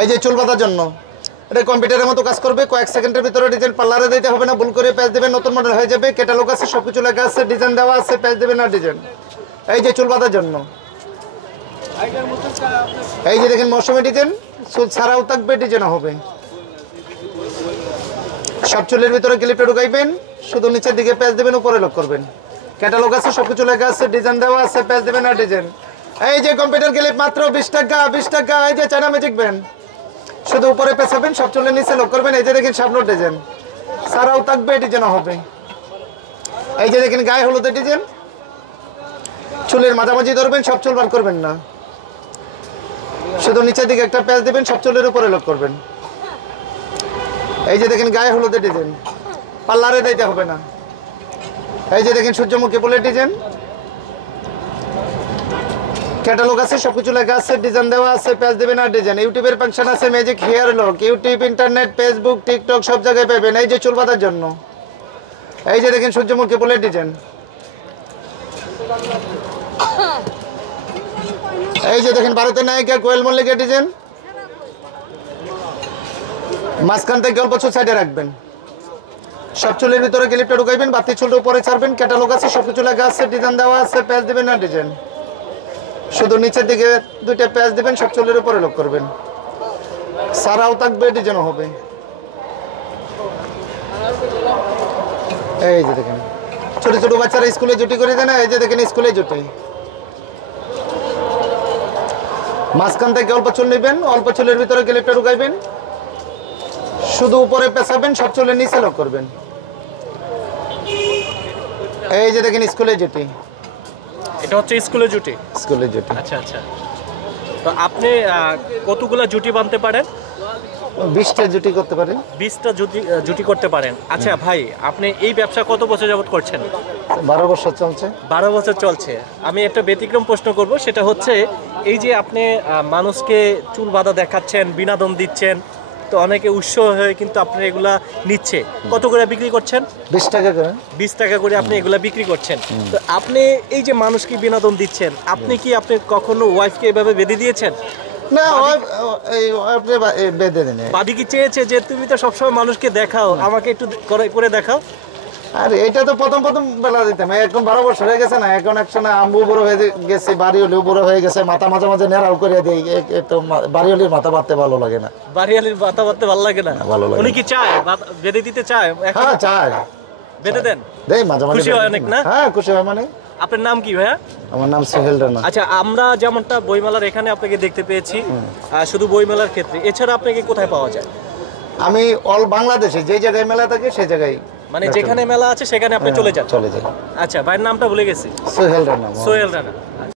এই যে চুল বাঁধার জন্য, এটা কম্পিউটারের মতো কাজ করবে, কয়েক সেকেন্ডের ভিতরে ডিজাইন পার্লারে দিতে হবে না, ভুল করে প্যাচ দেবেন, নতুন মডেল হয়ে যাবে, ক্যাটালগ আছে, সব কিছু লেখা আছে, ডিজাইন দেওয়া আছে, প্যাচ দেবেন না ডিজাইন। এই যে চুল বাঁধার জন্য, এই যে দেখেন মৌসুমী ডিজাইন, চুল ছাড়াও থাকবে, ডিজাইন হবে। সব চুলের ভিতরে ক্লিপটা ঢুকাইবেন, শুধু নিচের দিকে প্যাচ দেবেন, উপরে লক করবেন, ক্যাটালগ আছে, সব কিছু লেখা আছে, ডিজাইন দেওয়া আছে, প্যাচ দেবেন না ডিজাইন। এই যে কম্পিউটার ক্লিপ মাত্র 20 টাকা, 20 টাকা। এই যে চায়না ম্যাজিক ব্যান্ড, শুধু উপরে পেছাবেন, সব চুলের নিচে লক করবেন। এই যে দেখেন সামনের ডিজাইন, ছাড়াও থাকবে, ডিজাইন হবে। এই যে দেখেন গায়ে হলুদের ডিজাইন, চুলের মাঝামাঝি ধরবেন, সব চুল বার করবেন না, শুধু নিচের দিকে একটা প্যাচ দিবেন, সব চুলের উপরে লক করবেন। এই যে দেখেন গায়ে হলুদের ডিজাইন, পার্লারে দিতে হবে না। এই যে দেখেন সূর্যমুখী ফুলের ডিজাইন, ক্যাটালগ আছে, সবকিছু লেখা আছে, ডিজাইন দেওয়া আছে, প্যাচ দেবেন আর ডিজাইন। ইউটিউবের ফাংশন আছে, magic hair lock, YouTube, internet, Facebook, TikTok সব জায়গায় পাবেন। এই যে চুল বাঁধার জন্য, এই যে দেখেন সূর্যমুখী ফুলের ডিজাইন, এই যে দেখেন ভারতের নায়িকা কোয়েল মল্লিকের ডিজাইন, মাঝখান থেকে অল্প চুল সাইডে রাখবেন, সব চুলের ভিতরে ক্লিপটা ঢুকাইবেন, বাতি চুলটা উপরে ছাড়বেন, ক্যাটালগ আছে, সবকিছু লেখা আছে, ডিজাইন দেওয়া আছে, প্যাচ দিবেন না ডিজাইন, শুধু নিচের দিকে দুইটা প্যাচ দিবেন, সব চুলের উপরে লক করবেন, সারাও থাকবে, ডিজাইন হবে। এই যে দেখেন ছোট ছোট বাচ্চারা স্কুলে জুটি করে দেয় না, এই যে দেখেন স্কুলে জুটি, মাঝখান থেকে অল্প চুল নেবেন, অল্প চুলের ভিতরে ক্লিপটা ঢুকাইবেন, শুধু উপরে পেঁচাবেন, সব চুলের নিচে লক করবেন। এই যে দেখেন স্কুলে জুটি, এটা হচ্ছে স্কুলে জুটি। স্কুলে জুটি। আচ্ছা আচ্ছা, তো আপনি কতগুলা জুটি বানতে পারেন? 20টা জুটি করতে পারেন। 20টা জুটি করতে পারেন। আচ্ছা ভাই, আপনি এই ব্যবসা কত বছর যাবত করছেন? 12 বছর চলছে। 12 বছর চলছে। আমি একটা ব্যতিক্রম প্রশ্ন করব, সেটা হচ্ছে এই যে আপনি মানুষকে চুল বাঁধা দেখাচ্ছেন, বিনোদন দিচ্ছেন, তো অনেকে উৎসাহ হয়ে কিন্তু আপনি এগুলা নিচ্ছে, কত করে বিক্রি করছেন? 20 টাকা করে। 20 টাকা করে আপনি এগুলা বিক্রি করছেন। তো আপনি এই যে মানুষকে বিনোদন দিচ্ছেন, আপনি কি আপনি কখনো ওয়াইফকে এভাবে বেঁধে দিয়েছেন? না, আপনি বেঁধে দেন। বাদি কি চেয়েছে যে তুমি তো সবসময় মানুষকে দেখাও, আমাকে একটু করে দেখাও? আর এটা তো প্রথম বেলা দিতাম, এখন 12 বছর হয়ে গেছে না, এখন একসময় আম্বু বড় হয়ে গেছে, বাড়িওয়ালিও বড় হয়ে গেছে, মাথা মাঝে মাঝে নেড়াও করে দেয়, তো বাড়িওয়ালির মাথা বাঁধতে ভালো লাগে না। বাড়িওয়ালির মাথা বাঁধতে ভালো লাগে না? ভালো লাগে। উনি কি চায় বেঁধে দিতে চায়? হ্যাঁ চায়, বেঁধে দেন? দেই মাঝে মাঝে। খুশি হয় অনেক না? হ্যাঁ খুশি হয়। মানে আপনার নাম কি ভাইয়া? আমার নাম সোহেল রানা। আচ্ছা, আমরা যেমনটা বইমেলার এখানে আপনাকে দেখতে পেয়েছি, শুধু বইমেলার ক্ষেত্রে, এছাড়া আপনাকে কোথায় পাওয়া যায়? আমি অল বাংলাদেশে যে জায়গায় মেলা থাকে সেই জায়গায়, মানে যেখানে মেলা আছে সেখানে আপনি চলে যান? চলে যাই। আচ্ছা, ভাইয়ের নামটা ভুলে গেছি। সোহেল রানা। সোহেল রানা।